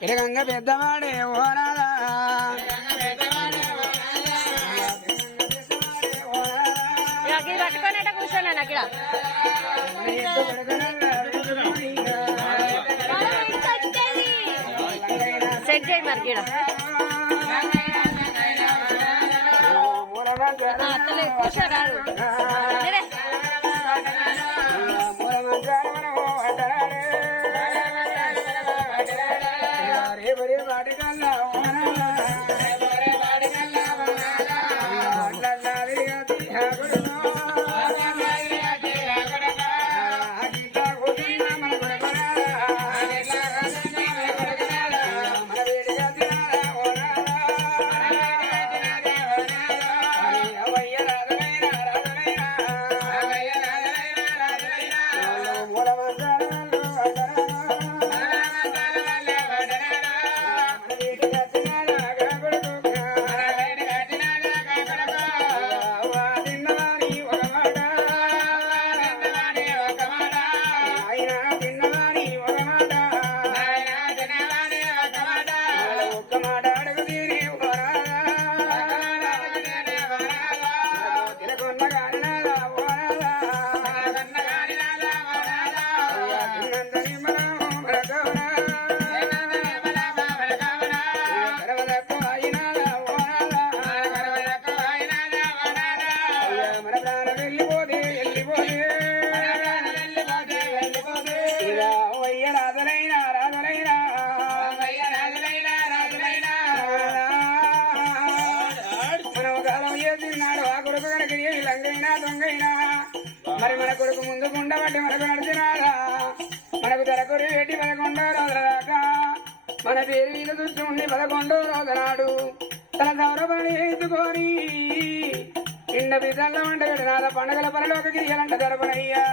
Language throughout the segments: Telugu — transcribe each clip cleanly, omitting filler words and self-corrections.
పిరగంగ పెద్దవాడే ఓనాదా పట్టుకొని కూర్చోన్నాను అక్కడ సెట్ చేయి మరి అత్తలే కూర్చోరాడు మరి మన కొడుకు ముందు ఉండబట్టి మనకు నడిచినారా మనకు తెరకొరి వేటి 11వ రోజుల దాకా మన పేరు మీద చూస్తుండి 11వ రోజు నాడు తన సౌరభాన్ని ఎత్తుకొని నిండ బిడ్డల్లో వంట నాద పండుగల పనిలోకి గిరియాలంట జరపనయ్యా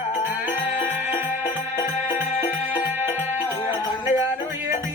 పండుగలు ఏది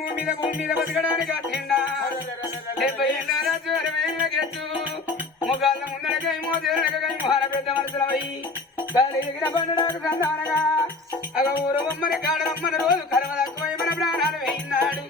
భూమి మీద బతకడానికి అత్యండా 70 ఏళ్ళ రాజు 60 ఏళ్ళ గెచ్చు మొగాళ్ళ ముందరకై మోదేళ్ళకై మొహాల పెద్ద మనసులవై గాలి ఎగిన పండుగకు సంధానగా అగ ఊరు బొమ్మని కాడరమ్మని రోజు కరవ తక్కువై మన ప్రాణాలు వేయినాడు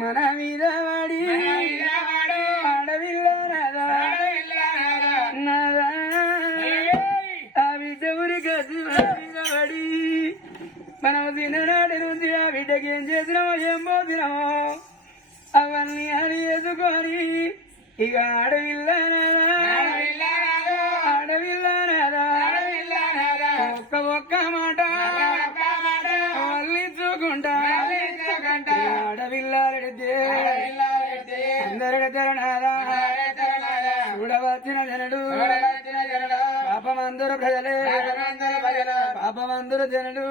మన మీద ఇక ఆడవిల్లనాదా ఒక్క మాట వల్లించుకుంటా ఆడవిల్లారెడితే అందరెడతారు నాదా చూడవచ్చిన జనుడు పాపమందరు ప్రజలే పాపమందరు జనుడు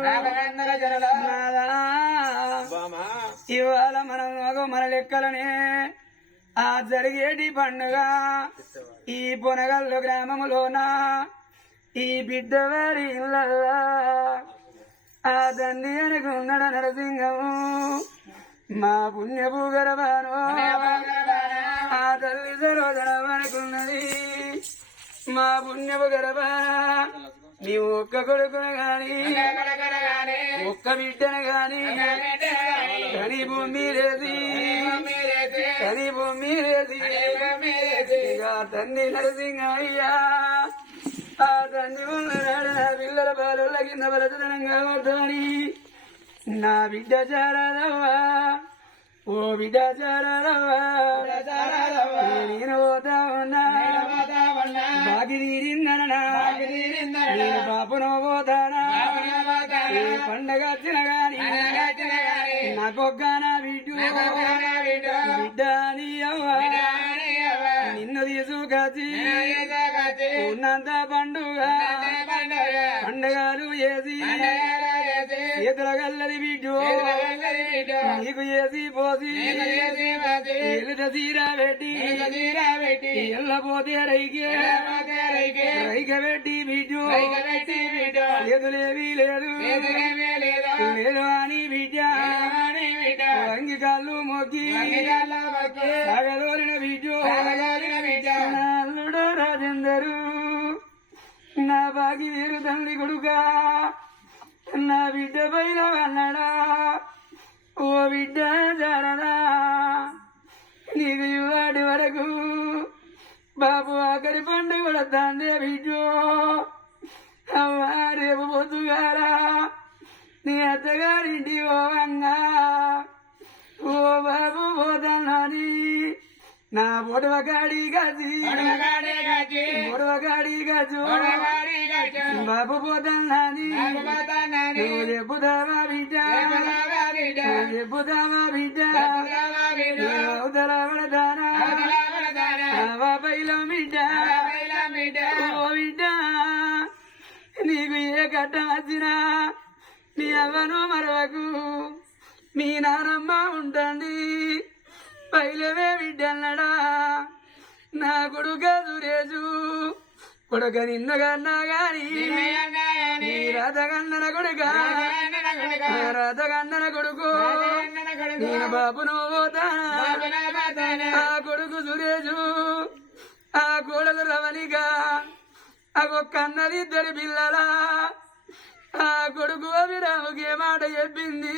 నాదా ఇవాళ మనం మన లెక్కలనే ఆ జరిగేటి పండుగ ఈ పొనగల్లు గ్రామములోన ఈ బిడ్డవారి ఇళ్ళల్లా ఆ తండ్రి అనుకున్నాడ నరసింహము మా పుణ్యపు గర్భాను ఆ తల్లి సరోజన అనుకున్నది మా పుణ్యపు గర్భాన నీవు ఒక్క కొడుకును గాని ఒక్క బిడ్డను గాని కని భూమి లేది కని భూమి లేది ఇక తండ్రి నరసింహయ్యా ఆ తండ్రి ఉన్నాడు నా పిల్లల బాలుల కింద బలతనంగా వద్దని నా బిడ్డ చారాదవ్వా ఓ బిడ్డ చారాదవ్వా నేను పోతా ఉన్నా బాగి తీరిందనా నేను పాపను పోతానా ఏ పండగ వచ్చిన గాని నాకొక్క నా బిడ్డు బిడ్డ అని అవ్వా నిన్ను తీసుకొచ్చి ఉన్నంత పండుగ పండగలు చేసి చేతుల గల్లది బిడ్డు నీకు చేసి పోసి ఎలుత తీరా పెట్టి ఎల్లపోతే రైకే రైక పెట్టి బిడ్డు చేతులేవి లేదు లేదు అని బిడ్డ అంగి కాళ్ళు మొక్కి సాగలోరిన బిడ్డు అల్లుడు రాజేందరు నా బాగి వేరు తండ్రి కొడుకా నా బిడ్డ పైన వన్నాడా ఓ బిడ్డ జారదా నీకు ఇవాడి వరకు బాబు ఆఖరి పండుగ కూడా తాందే బిడ్డో అవ్వా రేపు పొద్దుగారా నీ అత్తగారింటి ఓవంగా ఓ బాబు పోతానని నా పొడవగాడి గది పొడవగాడి గజు బాబు పోతానని చెప్పుదావా బిడ్డ చెప్పుదావా బిడ్డ అవతల పడతానా పైలం బిడ్డ ఓ బిడ్డ నీకు ఏ కట్ట వచ్చినా నీ అవ్వను మరవకు మీ నానమ్మ ఉంటుంది పైలవే బిడ్డన్నడా నా కొడుక సురేషు కొడుక నిన్నగన్నా గాని నీ రథగన్నన కొడుక రథగన్నన కొడుకు నేను బాబును పోతానా ఆ కొడుకు సురేషు ఆ కోడలు రవణిగా అగొక్కన్నది ఇద్దరి పిల్లల ఆ కొడుకు అభిరాముకే మాట చెప్పింది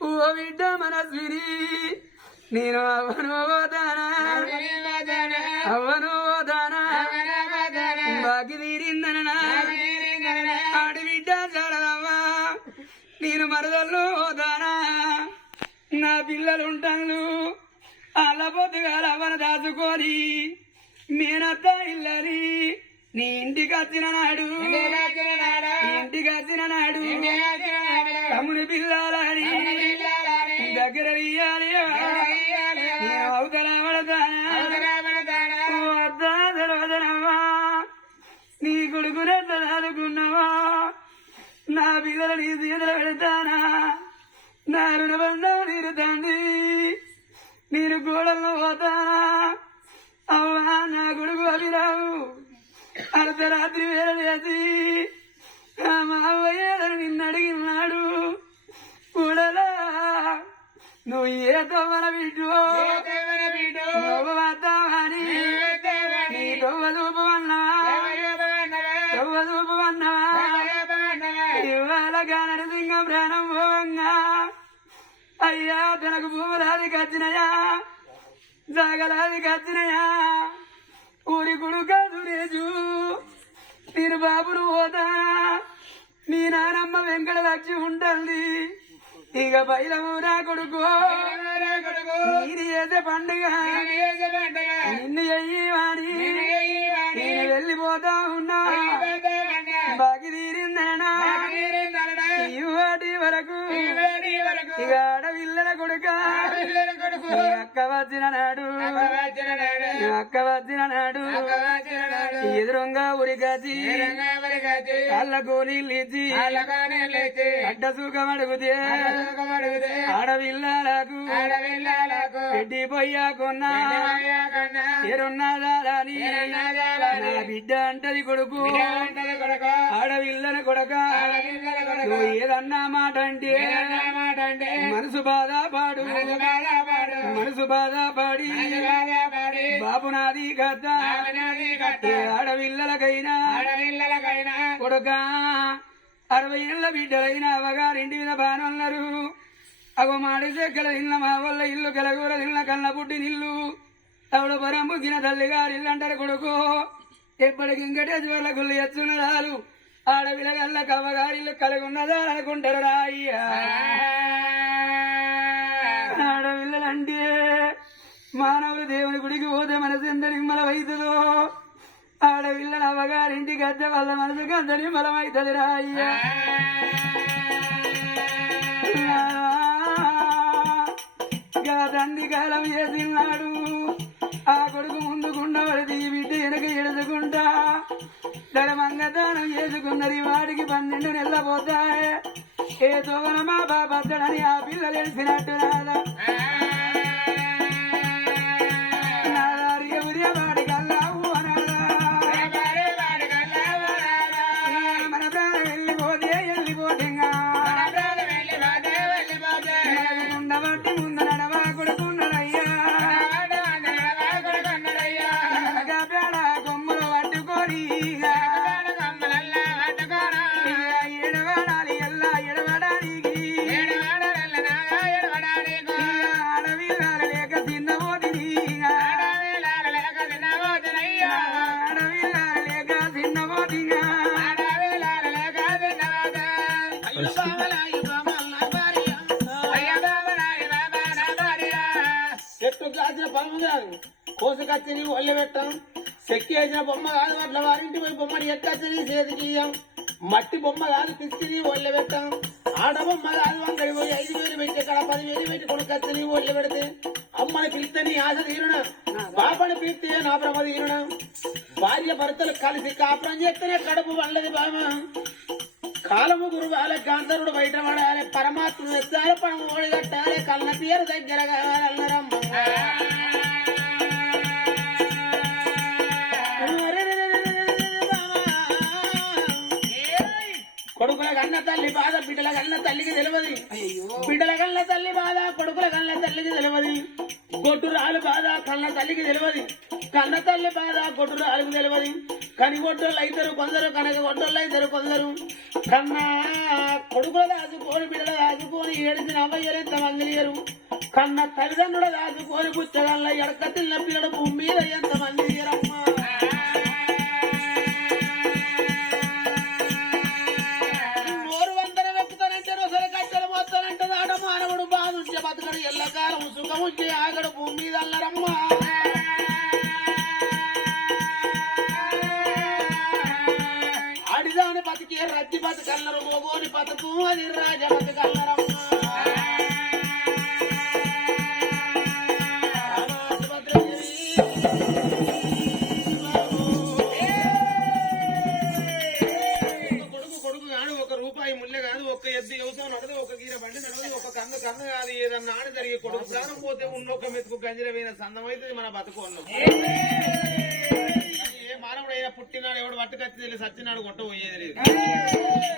ఓ బిడ్డ మనస్విని నేను అవ్వను పోతానా అవ్వను పోతానా బాకి తీరిందనా ఆడి బిడ్డ చాలదవ్వా నేను మరదల్లో పోతానా నా పిల్లలుంటాను అలా పొద్దుగా అవ్వను దాచుకొని మేనత్త ఇల్లని నీ ఇంటికి వచ్చిన నాడు ఇంటికి వచ్చిన నాడు తమ్ముని పిల్లాలని దగ్గర ఇయ్యాలి అవతల పడతానా నీ కొడుకునెంత చదువుకున్నావా నా పిల్లలు నీ చేతులు పెడతానా నా రుణబంధం తీరుతాంది నేను గోడల్లో పోతానా అవ్వా నా కొడుకు అభిరావు అర్ధరాత్రి వేళ చేసి మా అవ్వయ్యేదని నిన్ను అడిగినాడు కూడలా నువ్వు ఏ తవ్వన బిడ్డు నువ్వు వద్దామని నీ తవ్వ చూపమన్నావా ఇవాళ నరసింహం ప్రాణం పోవంగా అయ్యా తనకు భూములాది కచ్చినయా జాగలాది కచ్చినయా ఊరి కొడుక సురేజు నేను బాబును పోతా నీ నానమ్మ వెంకట లక్ష్మి ఉంటుంది ఇక బయలము నా కొడుకు నేను చేసే పండుగ నిన్ను ఎయ్యవాని నేను వెళ్ళిపోతా ఉన్నా బాకి తీరిందనా ఇవాటి వరకు ఇక ఆడపిల్లల కొడుక అక్క వచ్చిన నాడు అక్క వచ్చిన నాడు ఎదురుగా ఉరికాచి కళ్ళ గోళీలు ఇచ్చి అడ్డ సుఖం అడుగుతే ఆడపిల్లలకు పెట్టిపోయాకున్నా ఎరున్నదాని బిడ్డ అంటది కొడుకు ఆడపిల్లని కొడక నువ్వు ఏదన్నా మాట అంటే మనసు బాధపాడు మనసు బాధపడి బాబు నాది కదా ఆడపిల్లలకైనా కొడుక 60 ఏళ్ల బిడ్డలైన అవగారింటి మీద బానున్నారు అగో మాడి చెక్కల తిన్న మా వల్ల ఇల్లు కలగూర తిన్న కన్న పుట్టి నిల్లు తవుడు పరంబుకిన తల్లి గారు ఇల్లు అంటారు కొడుకు ఎప్పటికి ఇంకటేశ్వర్ల గుళ్ళు ఎచ్చున్నదాలు ఆడపిల్లగల్ల కవ్వగారిల్లు కలగున్నదా అనుకుంటారు రాయ్యా ఆడపిల్లలంటే మానవులు దేవుని గుడికి పోతే మనసు ఎంత నిమ్మలమవుతుందో ఆడపిల్లల అవ్వగారింటికి అద్దె వాళ్ళ మనసుకి అంత నిమ్మలమవుతుంది రాయ్యా తండ్రి కాలం చేసినాడు ఆ కొడుకు ముందుకుండా పడితే ఈ బిడ్డ వెనక ఎడుచుకుంటా మంగదానం చేసుకున్నది వాడికి 12 నెలల పోతాయి ఏ తోవన మా బాబద్దడని ఆ పిల్లలు తెలిసినట్టు నాదా వాడి కల్లావు అనాదా మన ప్రాణం వెళ్ళిపోతే వెళ్ళిపోతేగా ఉండబట్టి ముందు నడవా కొడుకున్నాడయ్యా పేడ కొమ్ములు పట్టుకొని ఎడవడాలి ఎల్లా ఎడవడానికి ఆడవిల్లాల లేక చిన్నబోతిని ఆడవిల్లాల లేక చిన్నబోతిగా చెట్టు కాసిన పొలం కాదు కోసకచ్చి నీవు ఒళ్ళ పెట్టాం చెక్కి వేసిన బొమ్మ కాదు అట్లా వారింటి పోయి బొమ్మని ఎక్కచ్చి చేతికి మట్టి బొమ్మ కాదు పిసికి ఒళ్ళ పెట్టాం ఆడ బొమ్మ కాదు అంగడి పోయి 5,000 పెట్టి ఇక్కడ 10,000 పెట్టి కొనుక్కచ్చి నీవు ఒళ్ళ పెడితే అమ్మని పిలిస్తే నీ ఆశ తీరున బాపని పిలిస్తే నా భ్రమ తీరున భార్య భర్తలు కలిసి కాపురం చేస్తేనే కడుపు వండది బామ కాలము గురువాల గాంధరుడు బయట పడాలి పరమాత్మ ఎత్తాలి పడము ఓడిగట్టాలి కళ్ళ తీరు దగ్గర కావాలన్నారమ్మ కొడుకుల కన్న తల్లి బాధ బిడ్డల కన్న తల్లికి తెలియదు బిడ్డల కన్న తల్లి బాధ కొడుకుల కన్న తల్లికి తెలియదు గొడ్డురాలు బాధ కన్న తల్లికి తెలియదు కన్న తల్లి బాధ గొడ్డురాలకు తెలియదు కని గొడ్డోళ్ళు అవుతారు కొందరు కనక గొడ్డోళ్ళు అవుతారు కొందరు కన్నా కొడుకుల దాచుకొని బిడ్డల దాచుకొని ఏడిసిన అవ్వయ్యరెంత మందిలియరు కన్న తల్లిదండ్రుల దాచుకొని పుచ్చగల్ల ఎడక తిన్న పిల్లడు భూమి మీద ఎంత మంది తీయరమ్మా మానవుడు బాధుంటే బతకడు ఎల్లకాలం సుఖముంటే ఆగడు భూమి మీద అల్లరమ్మా ఆడిదాని బతికే రద్ది బతకల్లరు మోగోని బతుకు అది రాజ బతకల్లరమ్మా ఒక్క ఎద్దు వ్యవసాయం నడదు ఒక గీర బండి నడదు ఒక కన్ను కాదు ఏదన్నా ఆడి జరిగే కొడుకు ప్రాణం పోతే ఉన్నొక్క మెతుకు గంజరమైన సందమైతే మన బతుకున్నాం ఏ మానవుడు అయినా పుట్టినాడు ఎవడు పట్టుకొచ్చి సచ్చినాడు కొట్టబోయేది లేదు